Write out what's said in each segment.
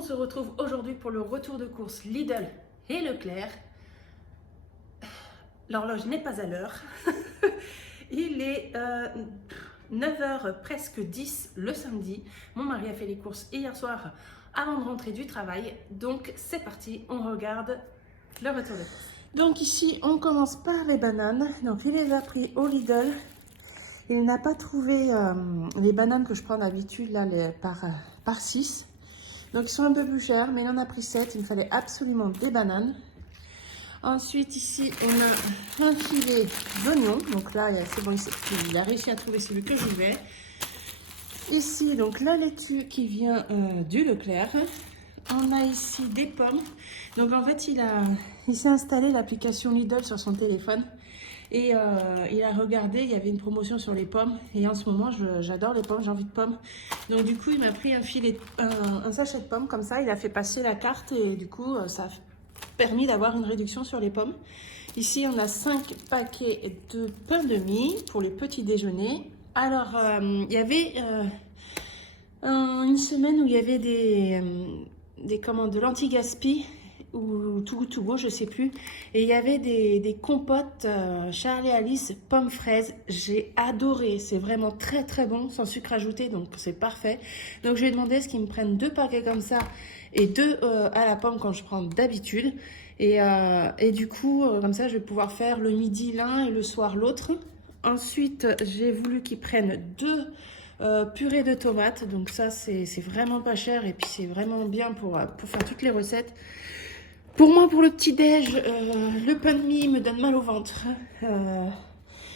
on se retrouve aujourd'hui pour le retour de course Lidl et Leclerc. L'horloge n'est pas à l'heure. Il est 9h presque 10 le samedi. Mon mari a fait les courses hier soir avant de rentrer du travail. Donc c'est parti, on regarde le retour de course. Donc ici on commence par les bananes. Donc il les a pris au Lidl. Il n'a pas trouvé les bananes que je prends d'habitude là par 6. Donc ils sont un peu plus chers, mais il en a pris 7. Il me fallait absolument des bananes. Ensuite ici on a un filet d'oignons. Donc là c'est bon, il a réussi à trouver celui que je voulais. Ici donc la laitue qui vient du Leclerc. On a ici des pommes. Donc en fait il s'est installé l'application Lidl sur son téléphone. Et il a regardé, il y avait une promotion sur les pommes. Et en ce moment, j'adore les pommes, j'ai envie de pommes. Donc du coup, il m'a pris un sachet de pommes comme ça. Il a fait passer la carte et du coup, ça a permis d'avoir une réduction sur les pommes. Ici, on a 5 paquets de pain de mie pour les petits déjeuners. Alors, il y avait une semaine où il y avait de l'anti-gaspi ou Too Go, je sais plus, et il y avait des compotes Charlie et Alice pommes fraises. J'ai adoré, c'est vraiment très très bon, sans sucre ajouté, donc c'est parfait. Donc je lui ai demandé est-ce qu'ils me prennent 2 paquets comme ça et 2 à la pomme quand je prends d'habitude, et du coup comme ça je vais pouvoir faire le midi l'un et le soir l'autre. Ensuite j'ai voulu qu'ils prennent 2 purée de tomates, donc ça c'est vraiment pas cher et puis c'est vraiment bien pour faire toutes les recettes. Pour moi, pour le petit-déj, le pain de mie me donne mal au ventre. Je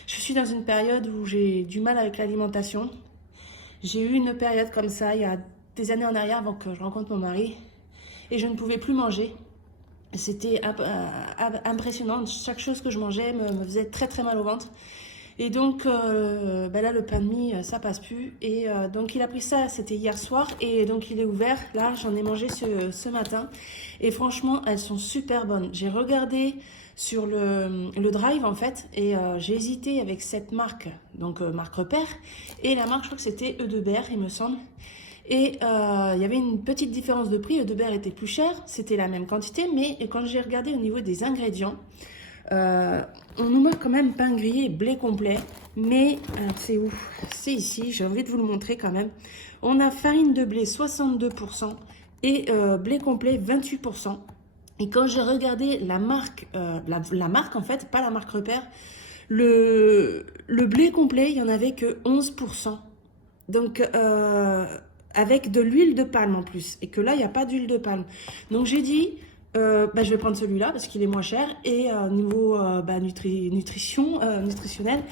suis dans une période où j'ai du mal avec l'alimentation. J'ai eu une période comme ça il y a des années en arrière avant que je rencontre mon mari. Et je ne pouvais plus manger. C'était impressionnant. Chaque chose que je mangeais me faisait très très mal au ventre. Et donc là le pain de mie ça passe plus, et donc il a pris ça, c'était hier soir, et donc il est ouvert, là j'en ai mangé ce matin et franchement elles sont super bonnes. J'ai regardé sur le drive en fait, et j'ai hésité avec cette marque, donc marque Repère, et la marque je crois que c'était Eudebert il me semble, et il y avait une petite différence de prix. Eudebert était plus cher, c'était la même quantité, mais quand j'ai regardé au niveau des ingrédients, on nous met quand même pain grillé et blé complet, mais c'est où? C'est ici, j'ai envie de vous le montrer quand même. On a farine de blé 62% et blé complet 28%. Et quand j'ai regardé la marque, la marque en fait, pas la marque Repère, le blé complet, il n'y en avait que 11%. Donc avec de l'huile de palme en plus, et que là il n'y a pas d'huile de palme. Donc j'ai dit je vais prendre celui-là parce qu'il est moins cher, et niveau nutritionnel,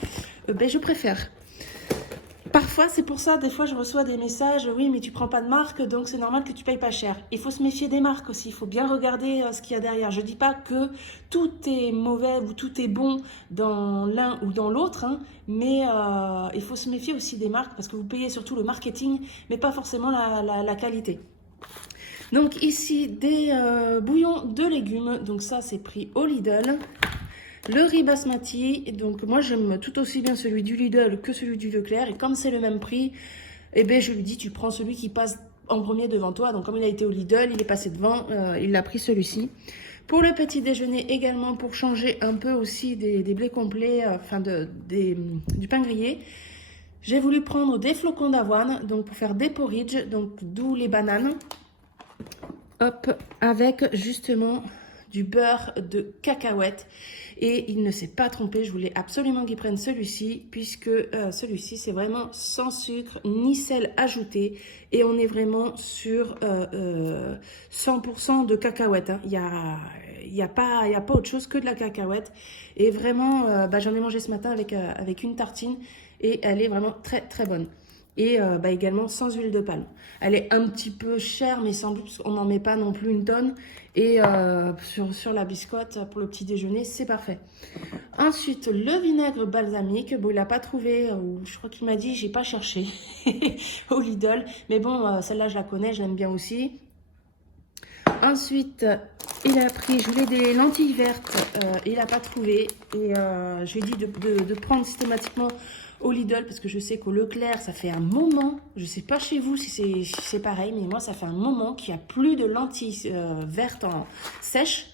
je préfère. Parfois, c'est pour ça, des fois je reçois des messages, oui mais tu prends pas de marque donc c'est normal que tu payes pas cher. Il faut se méfier des marques aussi, il faut bien regarder ce qu'il y a derrière. Je dis pas que tout est mauvais ou tout est bon dans l'un ou dans l'autre, hein, mais il faut se méfier aussi des marques parce que vous payez surtout le marketing mais pas forcément la qualité. Donc ici des bouillons de légumes, donc ça c'est pris au Lidl. Le riz basmati, donc moi j'aime tout aussi bien celui du Lidl que celui du Leclerc, et comme c'est le même prix, je lui dis tu prends celui qui passe en premier devant toi. Donc comme il a été au Lidl, il est passé devant, il a pris celui-ci. Pour le petit déjeuner également, pour changer un peu aussi des blés complets, du pain grillé, j'ai voulu prendre des flocons d'avoine, donc pour faire des porridge, donc d'où les bananes. Hop, avec justement du beurre de cacahuète, et il ne s'est pas trompé, je voulais absolument qu'il prenne celui-ci puisque celui-ci c'est vraiment sans sucre ni sel ajouté, et on est vraiment sur 100% de cacahuète, hein. Il y a pas autre chose que de la cacahuète, et vraiment j'en ai mangé ce matin avec une tartine et elle est vraiment très très bonne. Et également sans huile de palme. Elle est un petit peu chère, mais sans plus, on n'en met pas non plus une tonne. Et sur la biscotte pour le petit déjeuner, c'est parfait. Ensuite, le vinaigre balsamique. Bon, il n'a pas trouvé, ou je crois qu'il m'a dit, j'ai pas cherché au Lidl. Mais bon, celle-là, je la connais, je l'aime bien aussi. Ensuite, Il a pris, je voulais des lentilles vertes, il n'a pas trouvé. Et je lui ai dit de prendre systématiquement au Lidl, parce que je sais qu'au Leclerc, ça fait un moment, je ne sais pas chez vous si c'est pareil, mais moi, ça fait un moment qu'il n'y a plus de lentilles vertes sèches.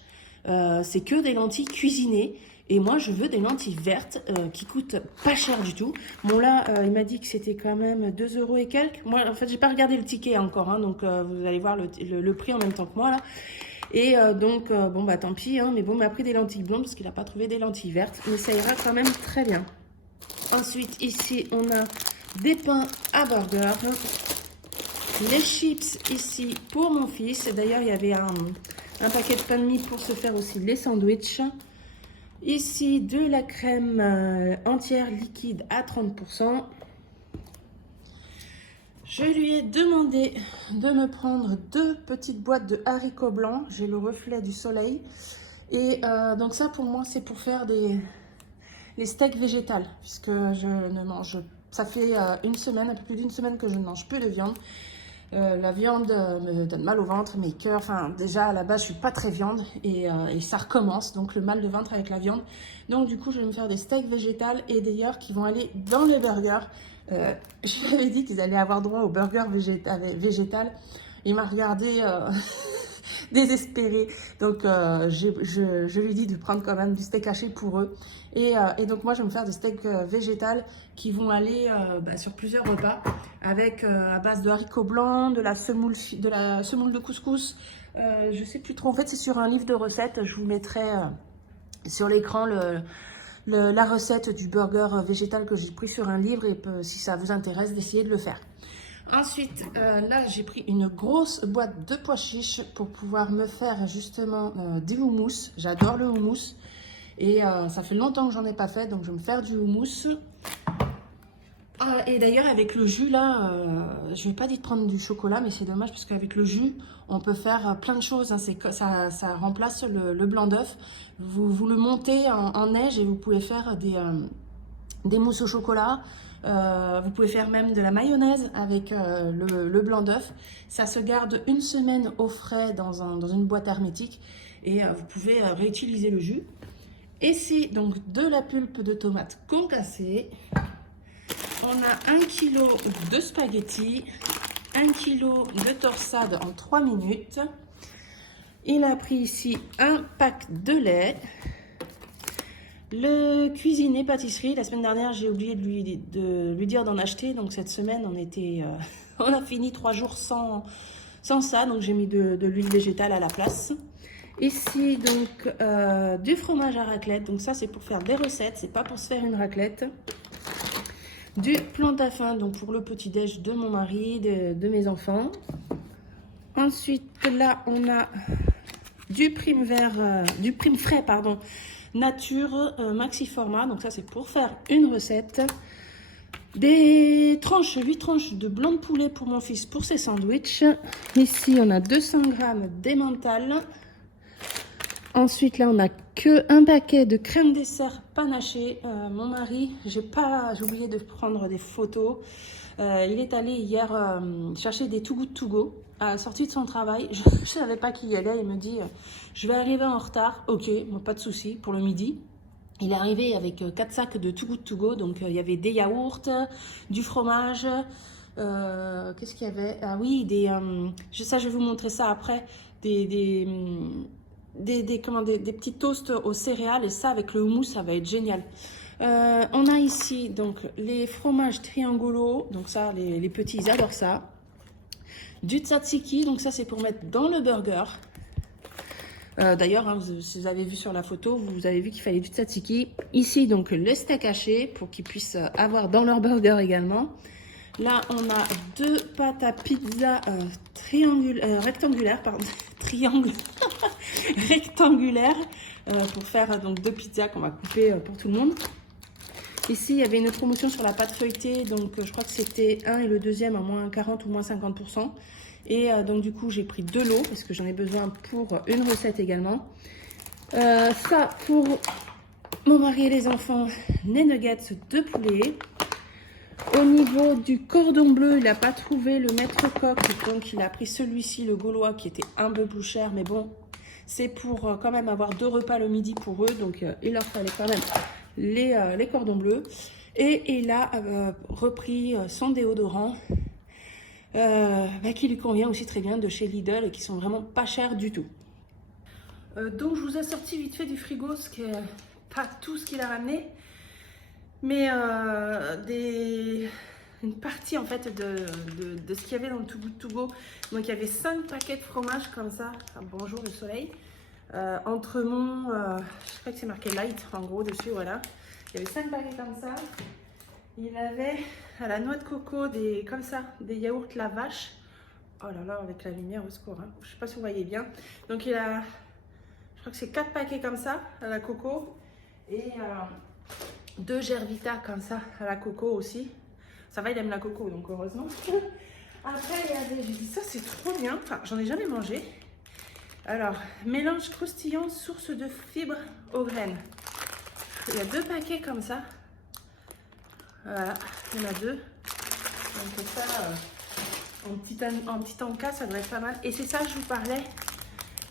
C'est que des lentilles cuisinées. Et moi, je veux des lentilles vertes qui coûtent pas cher du tout. Bon, là, il m'a dit que c'était quand même 2 € et quelques. Moi, en fait, j'ai pas regardé le ticket encore, hein, donc vous allez voir le prix en même temps que moi, là. Et donc, bon, bah tant pis, hein, mais bon, il m'a pris des lentilles blondes parce qu'il n'a pas trouvé des lentilles vertes. Mais ça ira quand même très bien. Ensuite, ici, on a des pains à burger. Les chips ici pour mon fils. D'ailleurs, il y avait un paquet de pain de mie pour se faire aussi les sandwichs. Ici, de la crème entière liquide à 30%. Je lui ai demandé de me prendre 2 petites boîtes de haricots blancs. J'ai le reflet du soleil. Et donc ça, pour moi, c'est pour faire les steaks végétales. Puisque je ne mange... Ça fait une semaine, un peu plus d'une semaine que je ne mange plus de viande. La viande me donne mal au ventre, mes cœurs, enfin déjà à la base je suis pas très viande et ça recommence, donc le mal de ventre avec la viande. Donc du coup je vais me faire des steaks végétales et d'ailleurs qui vont aller dans les burgers. Je lui avais dit qu'ils allaient avoir droit au burger végétal. Il m'a regardé désespéré, donc je lui ai dit de prendre quand même du steak haché pour eux. Et donc moi je vais me faire des steaks végétales qui vont aller sur plusieurs repas avec à base de haricots blancs, de la semoule de couscous, je sais plus trop, en fait c'est sur un livre de recettes, je vous mettrai sur l'écran la recette du burger végétal que j'ai pris sur un livre et si ça vous intéresse d'essayer de le faire. Ensuite, là, j'ai pris une grosse boîte de pois chiches pour pouvoir me faire justement du houmous. J'adore le houmous et ça fait longtemps que j'en ai pas fait, donc je vais me faire du houmous. Et d'ailleurs, avec le jus, là, je ne vais pas dire de prendre du chocolat, mais c'est dommage parce qu'avec le jus, on peut faire plein de choses. Hein. Ça remplace le blanc d'œuf. Vous le montez en neige et vous pouvez faire des mousses au chocolat. Vous pouvez faire même de la mayonnaise avec le blanc d'œuf. Ça se garde une semaine au frais dans une boîte hermétique et vous pouvez réutiliser le jus. Ici, donc de la pulpe de tomate concassée. On a 1 kg de spaghettis, 1 kg de torsade en 3 minutes. Il a pris ici un pack de lait. Le cuisinier pâtisserie, la semaine dernière, j'ai oublié de lui dire d'en acheter. Donc cette semaine, on a fini 3 jours sans ça. Donc j'ai mis de l'huile végétale à la place. Ici, donc, du fromage à raclette. Donc ça, c'est pour faire des recettes. C'est pas pour se faire une raclette. Du plantain donc pour le petit-déj de mon mari, de mes enfants. Ensuite, là, on a du prime frais, pardon, nature maxi format. Donc ça, c'est pour faire une recette. Des tranches, 8 tranches de blanc de poulet pour mon fils pour ses sandwichs. Ici, on a 200 g d'emmental. Ensuite, là, on n'a qu'un paquet de crème dessert panachée. Mon mari, j'ai oublié de prendre des photos. Il est allé hier chercher des Too Good To Go à la sortie de son travail. Je ne savais pas qui y allait. Il me dit, je vais arriver en retard. Ok, moi, pas de souci pour le midi. Il est arrivé avec 4 sacs de Too Good To Go. Donc, il y avait des yaourts, du fromage. Qu'est-ce qu'il y avait? Ah oui, ça, je vais vous montrer ça après. Des petits toasts aux céréales, et ça avec le houmous ça va être génial. On a ici donc les fromages triangulo, donc ça les petits ils adorent ça. Du tzatziki, donc ça c'est pour mettre dans le burger. D'ailleurs hein, si vous avez vu sur la photo, vous avez vu qu'il fallait du tzatziki. Ici donc le steak haché pour qu'ils puissent avoir dans leur burger également. Là, on a 2 pâtes à pizza rectangulaires, pardon, rectangulaires pour faire donc 2 pizzas qu'on va couper pour tout le monde. Ici, il y avait une promotion sur la pâte feuilletée, donc je crois que c'était un et le deuxième à moins 40 ou moins 50%. Et donc du coup, j'ai pris de l'eau parce que j'en ai besoin pour une recette également. Ça, pour mon mari et les enfants, les nuggets de poulet. Au niveau du cordon bleu, il n'a pas trouvé le maître coq, donc il a pris celui-ci, le gaulois, qui était un peu plus cher, mais bon, C'est pour quand même avoir 2 repas le midi pour eux. Donc, il leur fallait quand même les cordons bleus. Et il a repris son déodorant qui lui convient aussi très bien de chez Lidl et qui sont vraiment pas chers du tout. Donc je vous ai sorti vite fait du frigo, ce qui est pas tout ce qu'il a ramené, mais une partie en fait de ce qu'il y avait dans le Too Good To Go. Donc il y avait 5 paquets de fromage comme ça. Enfin, bonjour le soleil. Entremont, je crois que c'est marqué light en gros dessus, voilà. Il y avait 5 paquets comme ça. Il avait à la noix de coco comme ça, des yaourts la vache. Oh là là, avec la lumière au secours, hein. Je ne sais pas si vous voyez bien. Donc il a, je crois que c'est 4 paquets comme ça à la coco. Et 2 Gervita comme ça à la coco aussi. Ça va, il aime la coco, donc heureusement. Après, il y avait, j'ai dit ça c'est trop bien. Enfin, j'en ai jamais mangé. Alors, mélange croustillant, source de fibres aux graines. Il y a 2 paquets comme ça. Voilà, il y en a 2. Donc ça, en petit encas, ça devrait être pas mal. Et c'est ça que je vous parlais.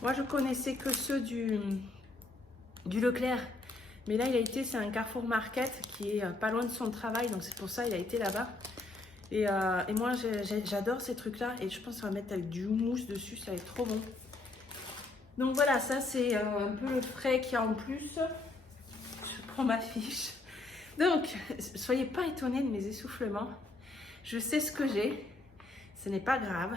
Moi, je connaissais que ceux du Leclerc. Mais là, c'est un Carrefour Market qui est pas loin de son travail. Donc c'est pour ça il a été là-bas. Et moi, j'adore ces trucs-là. Et je pense qu'on va mettre avec du houmous dessus. Ça va être trop bon. Donc voilà, ça c'est un peu le frais qu'il y a en plus. Je prends ma fiche. Donc, soyez pas étonnés de mes essoufflements. Je sais ce que j'ai. Ce n'est pas grave.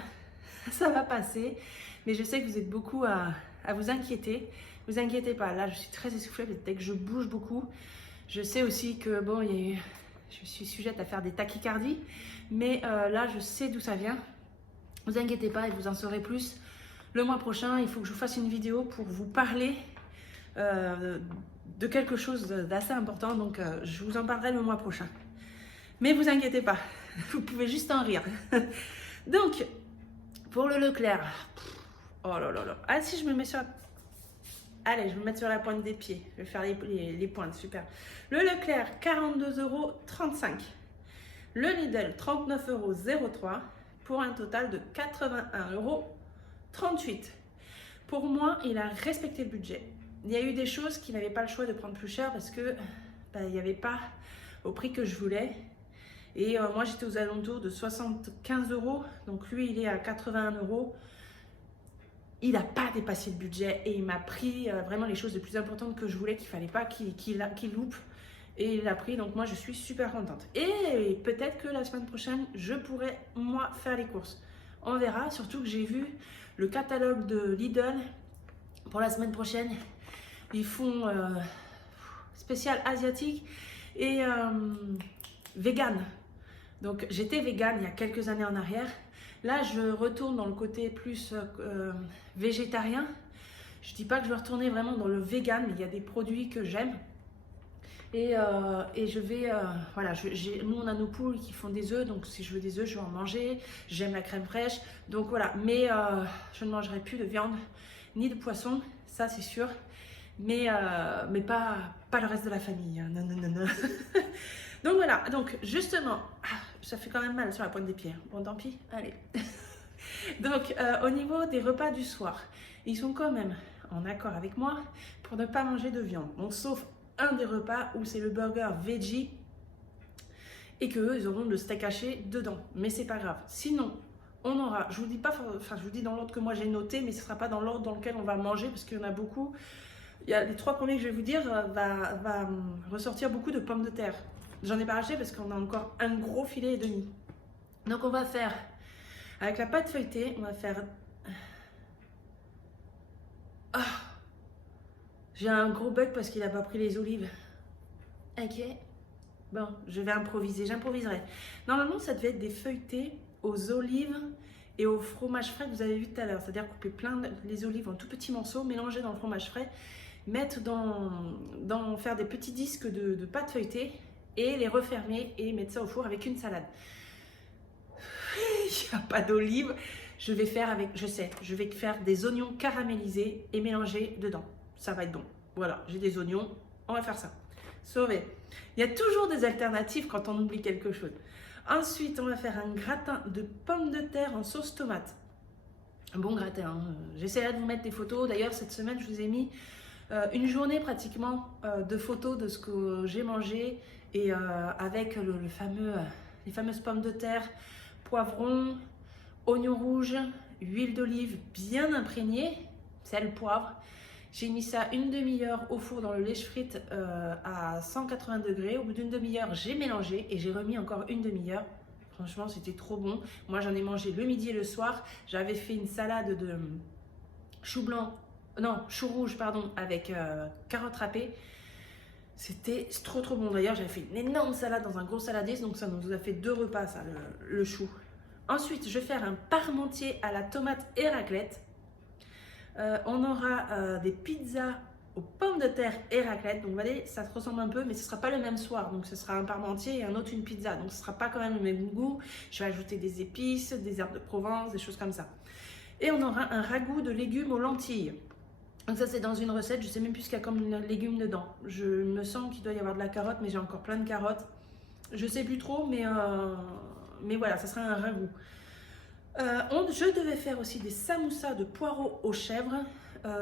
Ça va passer. Mais je sais que vous êtes beaucoup à vous inquiéter. Ne vous inquiétez pas. Là, je suis très essoufflée. Dès que je bouge beaucoup, je sais aussi que bon, je suis sujette à faire des tachycardies. Mais là, je sais d'où ça vient. Ne vous inquiétez pas et vous en saurez plus. Le mois prochain, il faut que je vous fasse une vidéo pour vous parler de quelque chose d'assez important. Donc, je vous en parlerai le mois prochain. Mais vous inquiétez pas, vous pouvez juste en rire. Donc, pour le Leclerc, oh là là là. Ah si, je me mets sur la... Allez, je vais me mettre sur la pointe des pieds. Je vais faire les pointes, super. Le Leclerc, 42,35 €. Le Lidl, 39,03 € pour un total de 81,38 €. Pour moi, il a respecté le budget. Il y a eu des choses qui n'avaient pas le choix de prendre plus cher parce que il n'y avait pas au prix que je voulais. Et moi, j'étais aux alentours de 75 €. Donc lui, il est à 81 €. Il n'a pas dépassé le budget et il m'a pris vraiment les choses les plus importantes que je voulais, qu'il ne fallait pas qu'il loupe. Et il l'a pris, donc moi, je suis super contente. Et peut-être que la semaine prochaine, je pourrai, moi, faire les courses. On verra, surtout que j'ai vu le catalogue de Lidl pour la semaine prochaine. Ils font spécial asiatique et vegan. Donc j'étais vegan il y a quelques années en arrière. Là je retourne dans le côté plus végétarien. Je dis pas que je vais retourner vraiment dans le vegan, mais il y a des produits que j'aime. Et je vais, voilà, nous on a nos poules qui font des œufs, donc si je veux des œufs, je vais en manger. J'aime la crème fraîche, donc voilà. Mais je ne mangerai plus de viande ni de poisson, ça c'est sûr. Mais pas le reste de la famille, hein. Non, non, non, non. Donc voilà, donc justement, ça fait quand même mal sur la pointe des pieds. Bon, tant pis, allez. Donc au niveau des repas du soir, ils sont quand même en accord avec moi pour ne pas manger de viande. Bon, sauf un des repas où c'est le burger veggie et qu'eux, ils auront le steak haché dedans. Mais c'est pas grave. Sinon, on aura, je vous dis pas, enfin je vous dis dans l'ordre que moi j'ai noté, mais ce sera pas dans l'ordre dans lequel on va manger parce qu'il y en a beaucoup. Il y a les 3 premiers que je vais vous dire, va ressortir beaucoup de pommes de terre. J'en ai pas racheté parce qu'on a encore un gros filet et demi. Donc on va faire, avec la pâte feuilletée, on va faire... J'ai un gros bug parce qu'il n'a pas pris les olives. Ok. Bon, je vais improviser, j'improviserai. Normalement, ça devait être des feuilletés aux olives et au fromage frais que vous avez vu tout à l'heure. C'est-à-dire couper les olives en tout petits morceaux, mélanger dans le fromage frais, mettre faire des petits disques de pâte feuilletée et les refermer et mettre ça au four avec une salade. Il n'y a pas d'olive. Je vais faire je vais faire des oignons caramélisés et mélanger dedans. Ça va être bon. Voilà, j'ai des oignons, on va faire ça. Sauvé. Il y a toujours des alternatives quand on oublie quelque chose. Ensuite, on va faire un gratin de pommes de terre en sauce tomate. un bon gratin. Hein. J'essaierai de vous mettre des photos. D'ailleurs, cette semaine, je vous ai mis une journée pratiquement de photos de ce que j'ai mangé et avec les fameuses pommes de terre, poivrons, oignons rouges, huile d'olive bien imprégnée, sel, poivre. J'ai mis ça une demi-heure au four dans le lèche-frite à 180 degrés. Au bout d'une demi-heure, j'ai mélangé et j'ai remis encore une demi-heure. Franchement, c'était trop bon. Moi, j'en ai mangé le midi et le soir. J'avais fait une salade de chou rouge, pardon, avec carottes râpées. C'était trop bon. D'ailleurs, j'avais fait une énorme salade dans un gros saladier, donc ça nous a fait 2 repas, ça, le chou. Ensuite, je vais faire un parmentier à la tomate et raclette. On aura des pizzas aux pommes de terre et raclette. Donc, vous voyez, ça se ressemble un peu, mais ce ne sera pas le même soir. Donc, ce sera un parmentier et un autre une pizza. Donc, ce ne sera pas quand même le même goût. Je vais ajouter des épices, des herbes de Provence, des choses comme ça. Et on aura un ragoût de légumes aux lentilles. Donc, ça, c'est dans une recette. Je ne sais même plus ce qu'il y a comme légumes dedans. Je me sens qu'il doit y avoir de la carotte, mais j'ai encore plein de carottes. Je ne sais plus trop, mais voilà, ça sera un ragoût. Je devais faire aussi des samoussas de poireaux aux chèvres,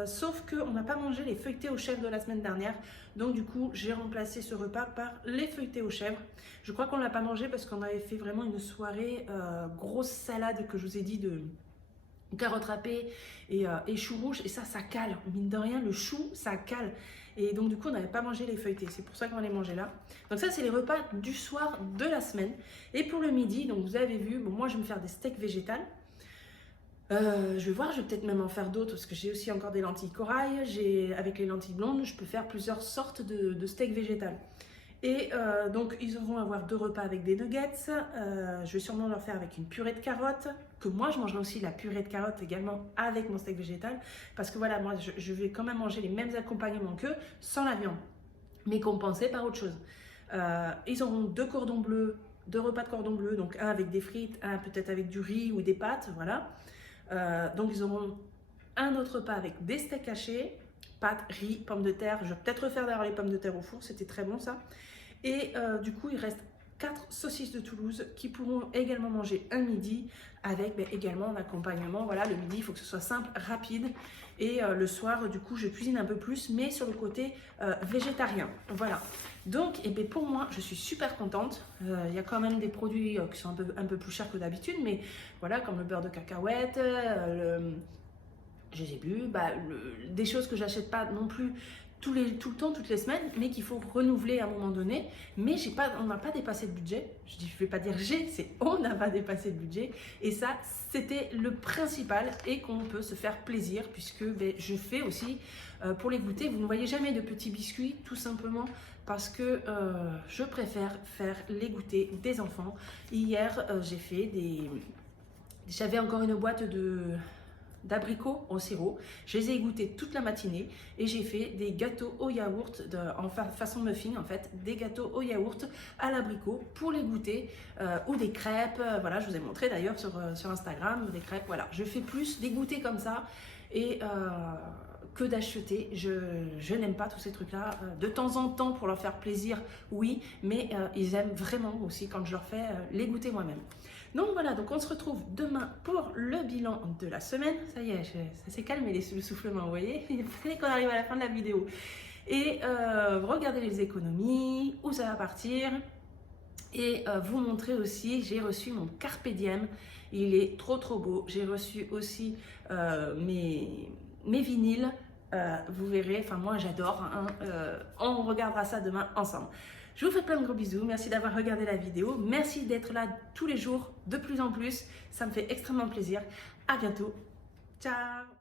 sauf qu'on n'a pas mangé les feuilletés aux chèvres de la semaine dernière. Donc du coup, j'ai remplacé ce repas par les feuilletés aux chèvres. Je crois qu'on ne l'a pas mangé parce qu'on avait fait vraiment une soirée grosse salade que je vous ai dit de carottes râpées et chou rouge. Et ça cale. Mine de rien, le chou, ça cale. Et donc du coup, on n'avait pas mangé les feuilletés. C'est pour ça qu'on les mangeait là. Donc ça, c'est les repas du soir de la semaine. Et pour le midi, donc vous avez vu, bon, moi je vais me faire des steaks végétales. Je vais voir, je vais peut-être même en faire d'autres parce que j'ai aussi encore des lentilles corail. Avec les lentilles blondes, je peux faire plusieurs sortes de steaks végétales. Et donc ils vont avoir 2 repas avec des nuggets. Je vais sûrement leur faire avec une purée de carottes. Que moi je mangerai aussi la purée de carottes également avec mon steak végétal. Parce que voilà, moi je vais quand même manger les mêmes accompagnements qu'eux sans la viande. Mais compensé par autre chose. Ils auront 2 cordons bleus, 2 repas de cordon bleu. Donc un avec des frites, un peut-être avec du riz ou des pâtes. Voilà. Donc ils auront un autre repas avec des steaks hachés, pâtes, riz, pommes de terre. Je vais peut-être refaire d'ailleurs les pommes de terre au four, c'était très bon ça. Et du coup, il reste 4 saucisses de Toulouse qui pourront également manger un midi avec également en accompagnement. Voilà, le midi, il faut que ce soit simple, rapide. Et le soir, du coup, je cuisine un peu plus, mais sur le côté végétarien. Voilà. Donc, pour moi, je suis super contente. Il y a quand même des produits qui sont un peu plus chers que d'habitude, mais voilà, comme le beurre de cacahuète, je sais plus, des choses que j'achète pas non plus tout le temps, toutes les semaines, mais qu'il faut renouveler à un moment donné. Mais on n'a pas dépassé le budget. Je vais pas dire c'est on n'a pas dépassé le budget. Et ça, c'était le principal et qu'on peut se faire plaisir puisque je fais aussi pour les goûter. Vous ne voyez jamais de petits biscuits, tout simplement parce que je préfère faire les goûters des enfants. Hier, j'avais encore une boîte d'abricots au sirop. Je les ai goûtés toute la matinée et j'ai fait des gâteaux au yaourt en façon muffin en fait, des gâteaux au yaourt à l'abricot pour les goûter ou des crêpes. Voilà, je vous ai montré d'ailleurs sur Instagram des crêpes. Voilà, je fais plus des goûters comme ça et que d'acheter. Je n'aime pas tous ces trucs-là. De temps en temps pour leur faire plaisir, oui, mais ils aiment vraiment aussi quand je leur fais les goûter moi-même. Donc voilà, donc on se retrouve demain pour le bilan de la semaine. Ça y est, ça s'est calmé le soufflement, vous voyez. Il fallait qu'on arrive à la fin de la vidéo. Et regardez les économies, où ça va partir. Et vous montrer aussi, j'ai reçu mon Carpe Diem. Il est trop beau. J'ai reçu aussi mes vinyles. Vous verrez, enfin moi j'adore. Hein, on regardera ça demain ensemble. Je vous fais plein de gros bisous, merci d'avoir regardé la vidéo, merci d'être là tous les jours, de plus en plus, ça me fait extrêmement plaisir. À bientôt, ciao.